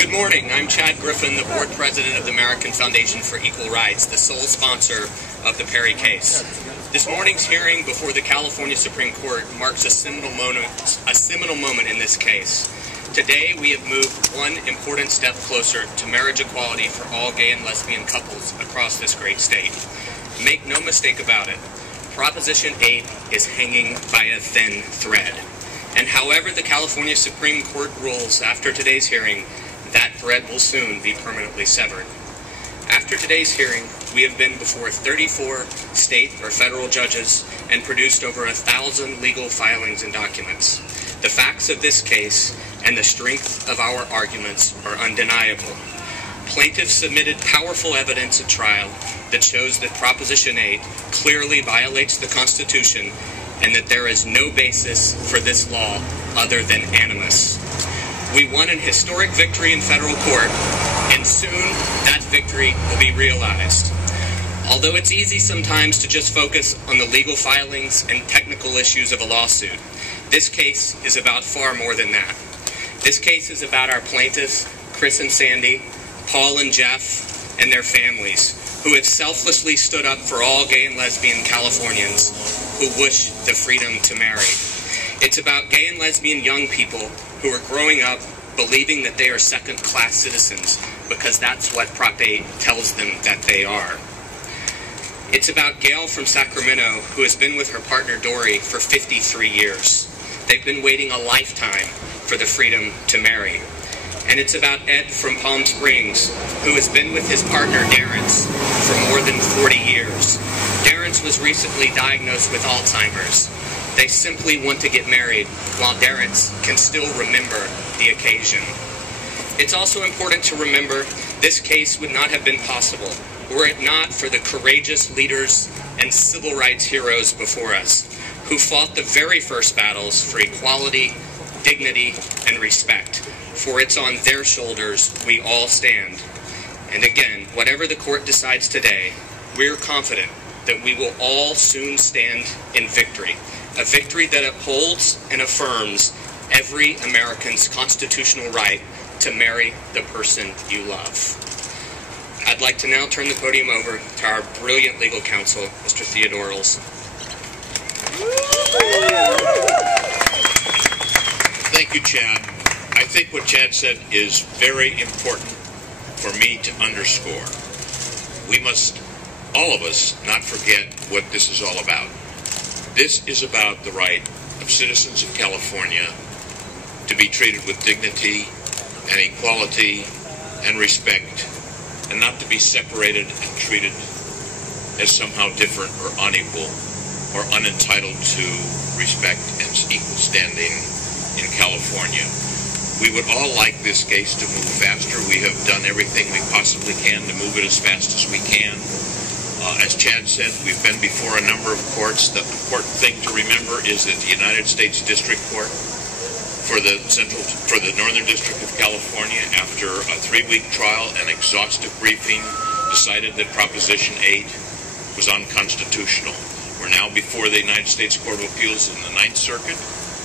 Good morning. I'm Chad Griffin, the board president of the American Foundation for Equal Rights, the sole sponsor of the Perry case. This morning's hearing before the California Supreme Court marks a seminal moment in this case. Today, we have moved one important step closer to marriage equality for all gay and lesbian couples across this great state. Make no mistake about it, Proposition 8 is hanging by a thin thread. And however the California Supreme Court rules after today's hearing, that thread will soon be permanently severed. After today's hearing, we have been before 34 state or federal judges and produced over 1,000 legal filings and documents. The facts of this case and the strength of our arguments are undeniable. Plaintiffs submitted powerful evidence at trial that shows that Proposition 8 clearly violates the Constitution and that there is no basis for this law other than animus. We won an historic victory in federal court, and soon that victory will be realized. Although it's easy sometimes to just focus on the legal filings and technical issues of a lawsuit, this case is about far more than that. This case is about our plaintiffs, Chris and Sandy, Paul and Jeff, and their families, who have selflessly stood up for all gay and lesbian Californians who wish the freedom to marry. It's about gay and lesbian young people who are growing up believing that they are second-class citizens because that's what Prop 8 tells them that they are. It's about Gail from Sacramento, who has been with her partner Dory for 53 years. They've been waiting a lifetime for the freedom to marry. And it's about Ed from Palm Springs, who has been with his partner Darrence for more than 40 years. Darrence was recently diagnosed with Alzheimer's. They simply want to get married while Darrence can still remember the occasion. It's also important to remember this case would not have been possible were it not for the courageous leaders and civil rights heroes before us who fought the very first battles for equality, dignity, and respect. For it's on their shoulders we all stand. And again, whatever the court decides today, we're confident that we will all soon stand in victory. A victory that upholds and affirms every American's constitutional right to marry the person you love. I'd like to now turn the podium over to our brilliant legal counsel, Mr. Theodoros. Thank you, Chad. I think what Chad said is very important for me to underscore. We must, all of us, not forget what this is all about. This is about the right of citizens of California to be treated with dignity and equality and respect, and not to be separated and treated as somehow different or unequal or unentitled to respect and equal standing in California. We would all like this case to move faster. We have done everything we possibly can to move it as fast as we can. As Chad said, we've been before a number of courts. The important thing to remember is that the United States District Court for the Northern District of California, after a 3-week trial and exhaustive briefing, decided that Proposition 8 was unconstitutional. We're now before the United States Court of Appeals in the Ninth Circuit,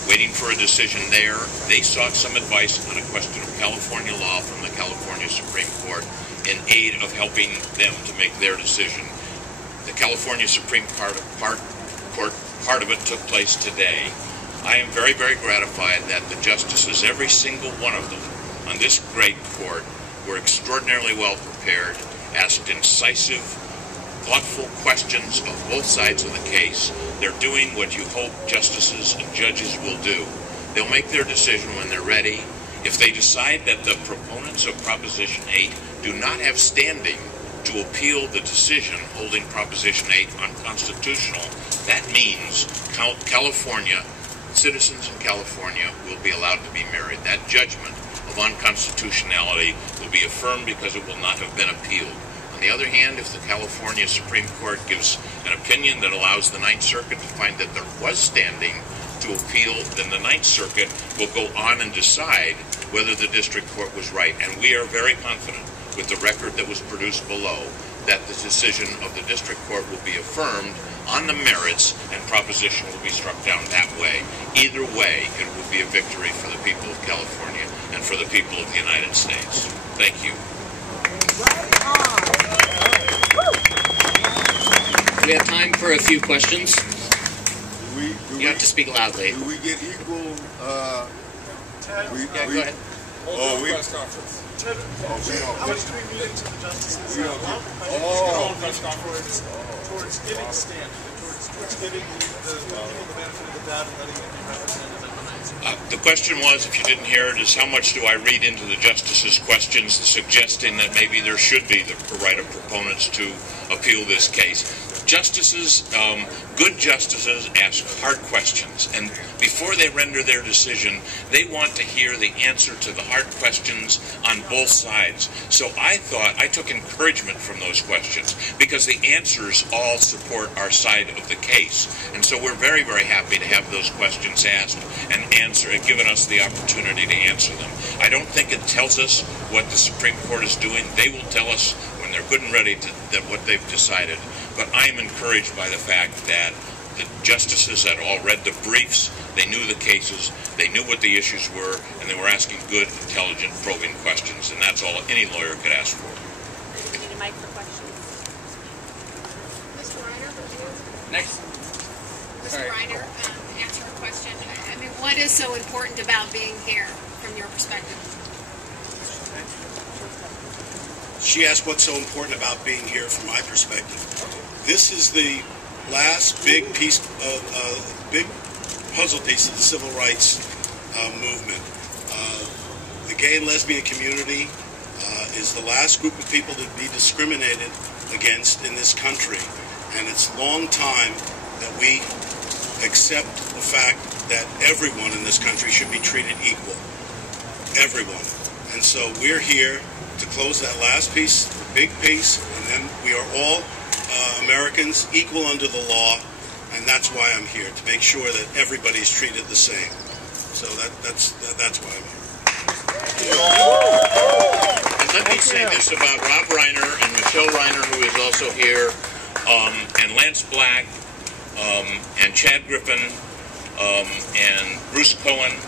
waiting for a decision there. They sought some advice on a question of California law from the California Supreme Court in aid of helping them to make their decision. The California Supreme Court part of it took place today. I am very, very gratified that the justices, every single one of them on this great court, were extraordinarily well prepared, asked incisive, thoughtful questions of both sides of the case. They're doing what you hope justices and judges will do. They'll make their decision when they're ready. If they decide that the proponents of Proposition 8 do not have standing to appeal the decision holding Proposition 8 unconstitutional, that means California, citizens in California, will be allowed to be married. That judgment of unconstitutionality will be affirmed because it will not have been appealed. On the other hand, if the California Supreme Court gives an opinion that allows the Ninth Circuit to find that there was standing to appeal, then the Ninth Circuit will go on and decide whether the District Court was right. And we are very confident, with the record that was produced below, that the decision of the District Court will be affirmed on the merits and Proposition will be struck down that way. Either way, it will be a victory for the people of California. and for the people of the United States. Thank you. We have time for a few questions. You have to speak loudly. Do we get equal? Go ahead. Press conference. Ted, how much do we meet into the justices? Press conference towards giving standing, towards giving the people the benefit of the doubt and letting them be represented by the The question was, if you didn't hear it, is how much do I read into the justices' questions, suggesting that maybe there should be the right of proponents to appeal this case. Justices, good justices, ask hard questions, and before they render their decision, they want to hear the answer to the hard questions on both sides. So I took encouragement from those questions, because the answers all support our side of the case. And so we're very, very happy to have those questions asked and given us the opportunity to answer them. I don't think it tells us what the Supreme Court is doing. They will tell us when they're good and ready that what they've decided. But I am encouraged by the fact that the justices had all read the briefs, they knew the cases, they knew what the issues were, and they were asking good, intelligent, probing questions, and that's all any lawyer could ask for. We need a mic for questions. Mr. Reiner, would you? Next. Mr. Reiner, answer a question. I mean, what is so important about being here from your perspective? She asked what's so important about being here from my perspective. This is the last big piece of big puzzle piece of the civil rights movement. The gay and lesbian community is the last group of people to be discriminated against in this country, and it's long time that we accept the fact that everyone in this country should be treated equal. Everyone. And so we're here to close that last piece, the big piece, and then we are all Americans equal under the law, and that's why I'm here, to make sure that everybody's treated the same. So that's why I'm here. And let me say this about Rob Reiner and Michelle Reiner, who is also here, and Lance Black, and Chad Griffin, and Bruce Cohen,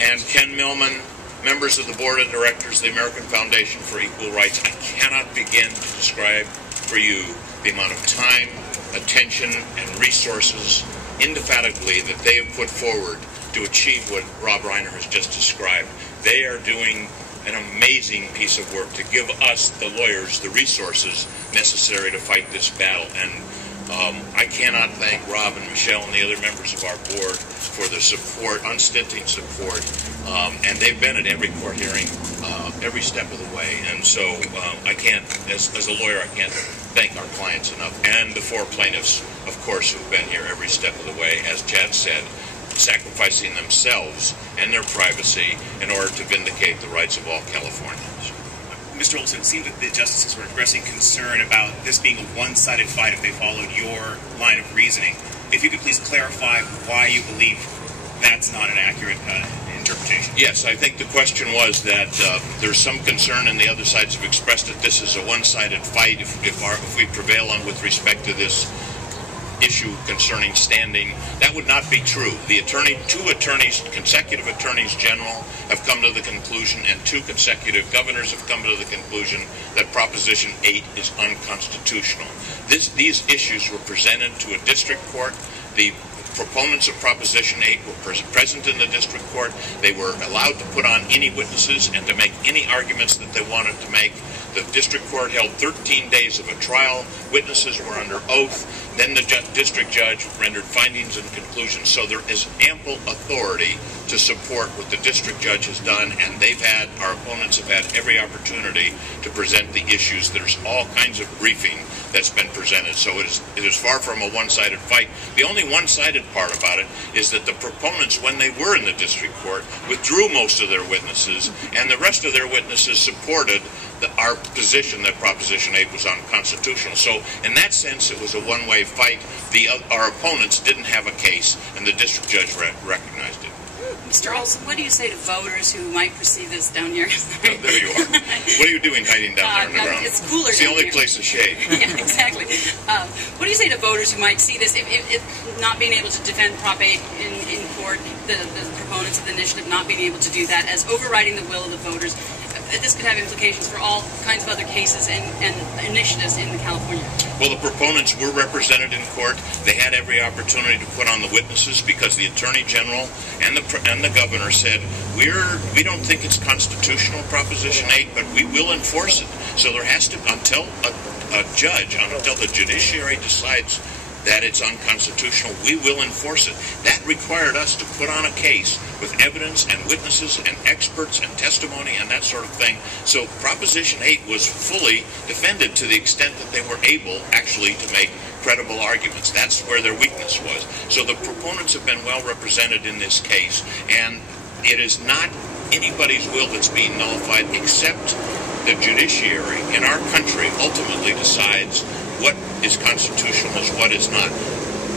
and Ken Millman, members of the Board of Directors of the American Foundation for Equal Rights. I cannot begin to describe for you the amount of time, attention, and resources indefatigably that they have put forward to achieve what Rob Reiner has just described. They are doing an amazing piece of work to give us, the lawyers, the resources necessary to fight this battle. And I cannot thank Rob and Michelle and the other members of our board for the support, unstinting support, and they've been at every court hearing, every step of the way. And so I can't, as a lawyer, I can't thank our clients enough, and the four plaintiffs, of course, who've been here every step of the way, as Chad said, sacrificing themselves and their privacy in order to vindicate the rights of all Californians. Mr. Olson, it seemed that the justices were expressing concern about this being a one-sided fight if they followed your line of reasoning. If you could please clarify why you believe that's not an accurate interpretation. Yes, I think the question was that there's some concern, and the other sides have expressed that this is a one-sided fight if we prevail on with respect to this issue concerning standing. That would not be true. Two consecutive attorneys general have come to the conclusion, and two consecutive governors have come to the conclusion that Proposition 8 is unconstitutional. These issues were presented to a district court. The proponents of Proposition 8 were present in the district court. They were allowed to put on any witnesses and to make any arguments that they wanted to make. The district court held 13 days of a trial. Witnesses were under oath. Then the district judge rendered findings and conclusions. So there is ample authority to support what the district judge has done, and our opponents have had every opportunity to present the issues. There's all kinds of briefing that's been presented. So it is far from a one-sided fight. The only one-sided part about it is that the proponents, when they were in the district court, withdrew most of their witnesses, and the rest of their witnesses supported our position that Proposition 8 was unconstitutional. So in that sense, it was a one-way fight. Our opponents didn't have a case, and the district judge recognized it. Mr. Olson, what do you say to voters who might perceive this down here? Oh, there you are. What are you doing hiding down there in the ground? It's cooler. It's the only place to shade. Yeah, exactly. What do you say to voters who might see this, if not being able to defend Prop 8 in court, the proponents of the initiative not being able to do that as overriding the will of the voters. This could have implications for all kinds of other cases and initiatives in California. Well, the proponents were represented in court. They had every opportunity to put on the witnesses because the Attorney General and the Governor said, we don't think it's constitutional, Proposition 8, but we will enforce it. So there has to, until the judiciary decides that it's unconstitutional, we will enforce it. That required us to put on a case with evidence and witnesses and experts and testimony and that sort of thing. So Proposition 8 was fully defended to the extent that they were able actually to make credible arguments. That's where their weakness was. So the proponents have been well represented in this case, and it is not anybody's will that's being nullified except the judiciary in our country ultimately decides what is constitutional and what is not.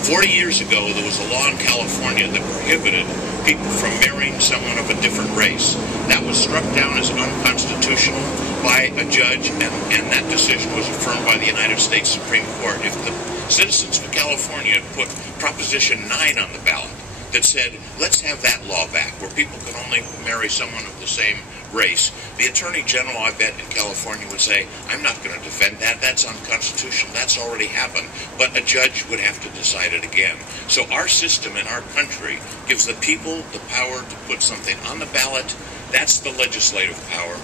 40 years ago, there was a law in California that prohibited people from marrying someone of a different race. That was struck down as unconstitutional by a judge, and that decision was affirmed by the United States Supreme Court. If the citizens of California put Proposition 9 on the ballot that said, let's have that law back, where people can only marry someone of the same race, the Attorney General, I bet, in California would say, I'm not going to defend that. That's unconstitutional. That's already happened. But a judge would have to decide it again. So our system in our country gives the people the power to put something on the ballot. That's the legislative power.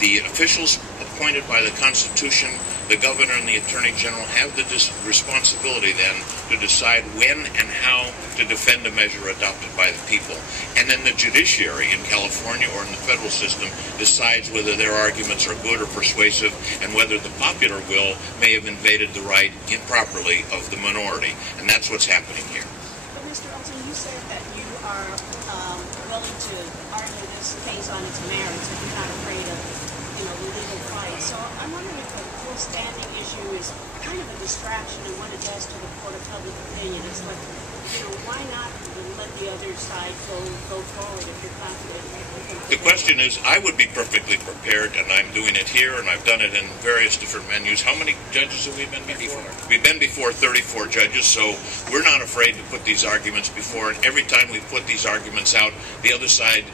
The officials appointed by the Constitution, the Governor and the Attorney General, have the responsibility then to decide when and how to defend a measure adopted by the people. And then the judiciary in California or in the federal system decides whether their arguments are good or persuasive and whether the popular will may have invaded the right improperly of the minority. And that's what's happening here. But Mr. Olson, you said that you are willing to argue this case on its merits if you're not afraid of, the legal fight. So I'm wondering if the full standing issue is kind of a distraction and what it does to the court of public opinion. It's like, why not let the other side go forward if you're confident? The question is, I would be perfectly prepared, and I'm doing it here, and I've done it in various different venues. How many judges have we been before? We've been before 34 judges, so we're not afraid to put these arguments before, and every time we put these arguments out, the other side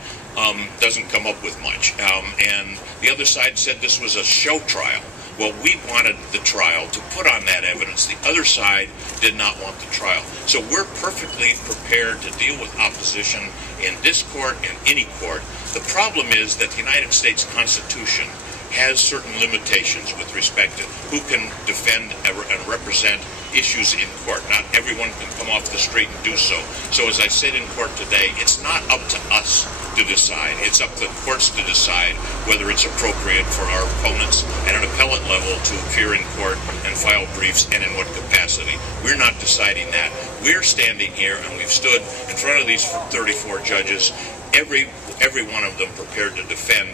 doesn't come up with much. And the other side said this was a show trial. Well, we wanted the trial to put on that evidence. The other side did not want the trial. So we're perfectly prepared to deal with opposition in this court and any court. The problem is that the United States Constitution has certain limitations with respect to who can defend and represent issues in court. Not everyone can come off the street and do so. So as I said in court today, it's not up to us to decide. It's up to the courts to decide whether it's appropriate for our opponents at an appellate level to appear in court and file briefs, and in what capacity. We're not deciding that. We're standing here, and we've stood in front of these 34 judges, every one of them prepared to defend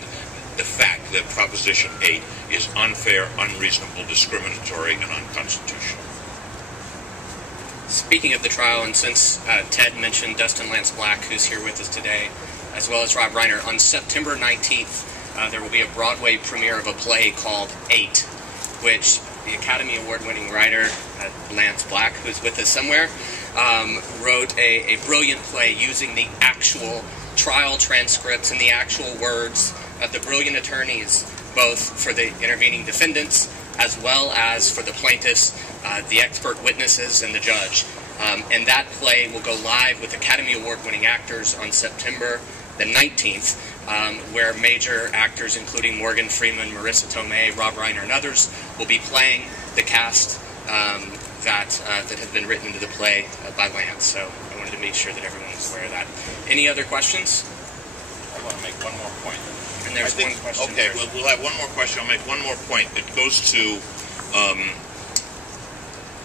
the fact that Proposition 8 is unfair, unreasonable, discriminatory, and unconstitutional. Speaking of the trial, and since Ted mentioned Dustin Lance Black, who's here with us today, as well as Rob Reiner, on September 19th, there will be a Broadway premiere of a play called 8, which the Academy Award-winning writer, Lance Black, who's with us somewhere, wrote a brilliant play using the actual trial transcripts and the actual words of the brilliant attorneys, both for the intervening defendants as well as for the plaintiffs, the expert witnesses, and the judge. And that play will go live with Academy Award-winning actors on September the 19th, where major actors including Morgan Freeman, Marissa Tomei, Rob Reiner, and others will be playing the cast that have been written into the play by Lance. So I wanted to make sure that everyone was aware of that. Any other questions? I want to make one more point. And there's one question. Okay, we'll have one more question. I'll make one more point. It goes to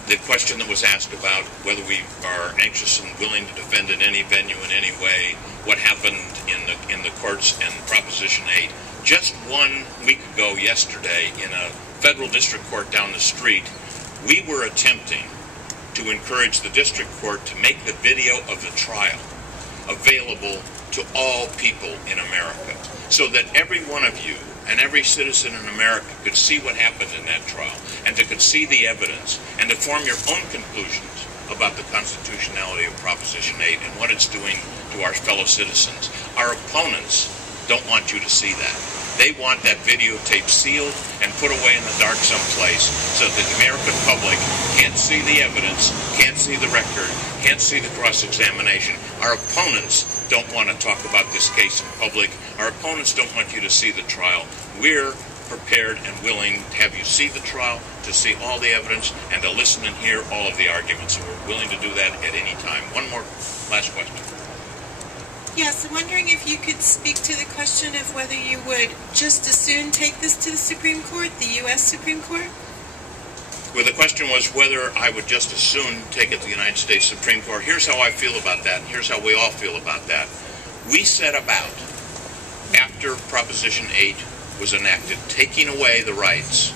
the question that was asked about whether we are anxious and willing to defend in any venue in any way what happened in the courts and Proposition 8. Just 1 week ago yesterday in a federal district court down the street, we were attempting to encourage the district court to make the video of the trial available to all people in America, so that every one of you and every citizen in America could see what happened in that trial, and could see the evidence, and to form your own conclusions about the constitutionality of Proposition 8 and what it's doing to our fellow citizens. Our opponents don't want you to see that. They want that videotape sealed and put away in the dark someplace so that the American public can't see the evidence, can't see the record, can't see the cross-examination. Our opponents don't want to talk about this case in public. Our opponents don't want you to see the trial. We're prepared and willing to have you see the trial, to see all the evidence, and to listen and hear all of the arguments. And we're willing to do that at any time. One more last question. Yes, I'm wondering if you could speak to the question of whether you would just as soon take this to the Supreme Court, the U.S. Supreme Court? Well, the question was whether I would just as soon take it to the United States Supreme Court. Here's how I feel about that, and here's how we all feel about that. We set about, after Proposition 8 was enacted, taking away the rights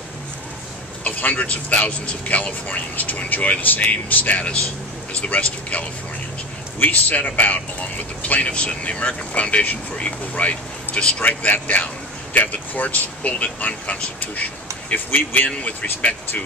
of hundreds of thousands of Californians to enjoy the same status as the rest of Californians. We set about, along with the plaintiffs and the American Foundation for Equal Right, to strike that down, to have the courts hold it unconstitutional. If we win with respect to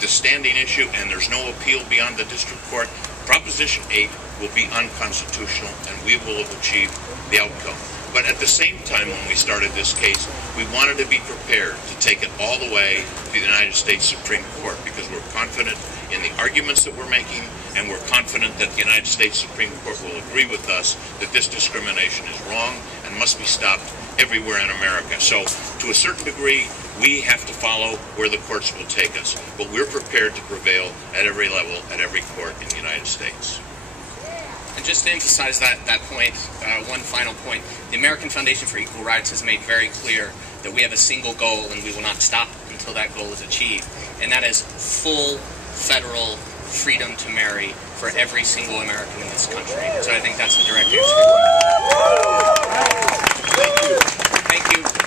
the standing issue and there's no appeal beyond the district court, Proposition 8 will be unconstitutional and we will have achieved the outcome. But at the same time, when we started this case, we wanted to be prepared to take it all the way to the United States Supreme Court because we're confident in the arguments that we're making, and we're confident that the United States Supreme Court will agree with us that this discrimination is wrong and must be stopped everywhere in America. So, to a certain degree, we have to follow where the courts will take us, but we're prepared to prevail at every level, at every court in the United States. And just to emphasize that point, one final point, the American Foundation for Equal Rights has made very clear that we have a single goal and we will not stop until that goal is achieved, and that is full federal freedom to marry for every single American in this country. So I think that's the direct answer. Thank you.